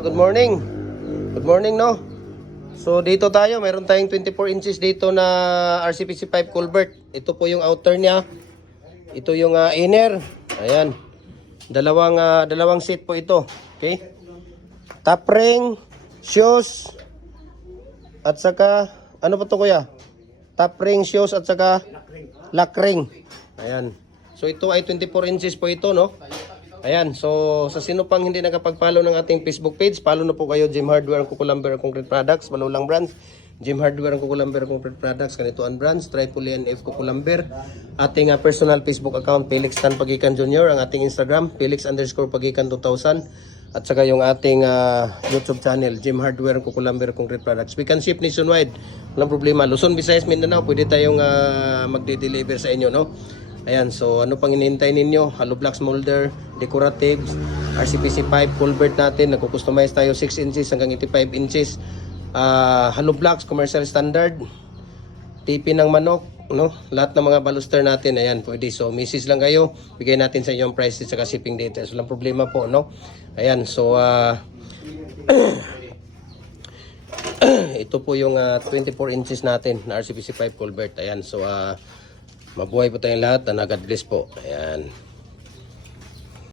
good morning. Good morning, no? So, dito tayo. Meron tayong 24 inches dito na RCPC 5 culvert. Ito po yung outer niya. Ito yung inner. Ayan. Dalawang seat po ito. Okay? Top ring, shoes, at saka, ano po to kuya? Top ring, shoes, at saka lock ring. Ayan. So, ito ay 24 inches po ito, no? Ayan, so sa sino pang hindi nakapag-follow ng ating Facebook page, follow na po kayo, Jim Hardware, Kukulamber Concrete Products, Malulang Brands, Jim Hardware, Kukulamber Concrete Products, Kanituan Brands, Tripoli NF Kukulamber, ating personal Facebook account, Felix Tan Pagikan Jr., ang ating Instagram, Felix_Pagikan 2000, at saka yung ating YouTube channel, Jim Hardware, Kukulamber Concrete Products. We can ship nationwide, walang problema. Luzon, Visayas, Mindanao, pwede tayong magde-deliver sa inyo, no? Ayan, so ano pang hinihintay ninyo? Hollow blocks, molder, decoratives, RCPC 5 culvert natin. Nagko-customize tayo 6 inches hanggang 85 inches. Hollow blocks, commercial standard. TP ng manok, no? Lahat ng mga baluster natin, ayan, pwede. So, message lang kayo. Bigay natin sa inyo ang prices at shipping details. Walang problema po, no? Ayan, so, ito po yung 24 inches natin na RCPC 5 culvert. Ayan, so, mabuhay po tayong lahat. God bless po. Ayan.